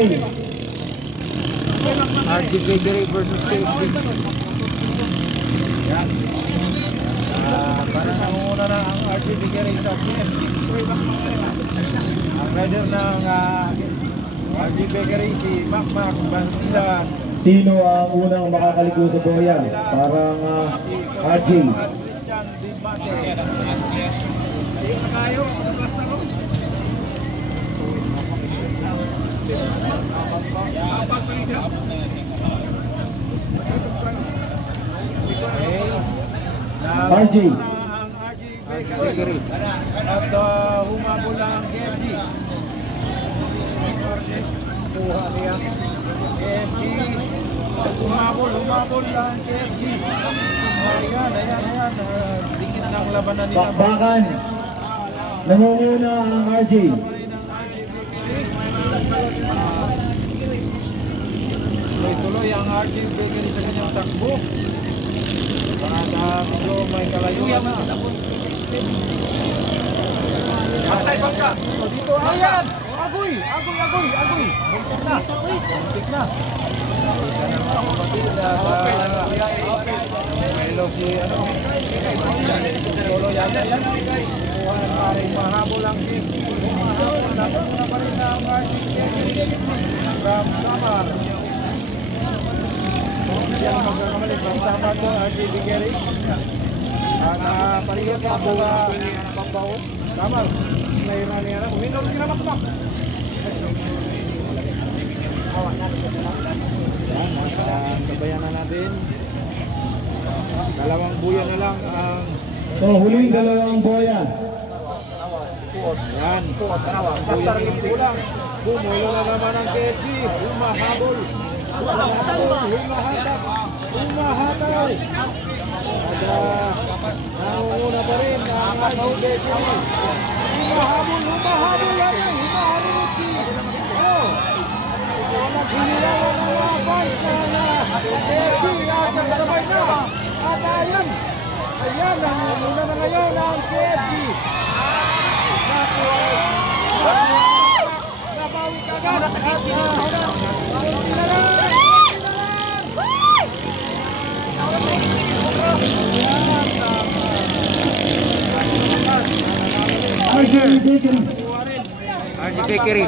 RG Bakery versus KFC. Para nangunguna na ang RG Bakery sa KFC. Ang rider ng RG Bakery si Mac Bansila. Sino ang unang makakaliko sa boya? Parang RJ. RJ. Bakery. At humabol ang KFG. Kuha siya. KFG. Humabol ang KFG. Ayan. Dikit ng labanan nila. Bakbakan. Nangunguna ang RJ. Tuloy ang RJ Bakery sa kanyang takbo. Para medyo may kalayuan na. Antay bangka. Dito ayan. Agoy. Buntik na. Hello si ano. Solo yan. Mahabol ang team. Dapat na pa rin ang Ram Samar. Yang magkamali sa Samar ko RJ Bakery. Palihot na po pagbaon. Samar. Snaira niya na. Minor ginamak ba? Tabayan na natin. Dalawang buya na lang ang So huling dalawang boya. yan. Basta rin kulang. Bumulo na naman ang KFG. Humahabol. Humahatay. Nangunguna pa rin ang KFG. Humahabol natin. Humahabol si naghihirawan ang mga fans na KFG at nagsabay na. At ayan, nangunguna na ngayon ang KFG. Nabawi kagad. RJ Bakery. RG Bakery.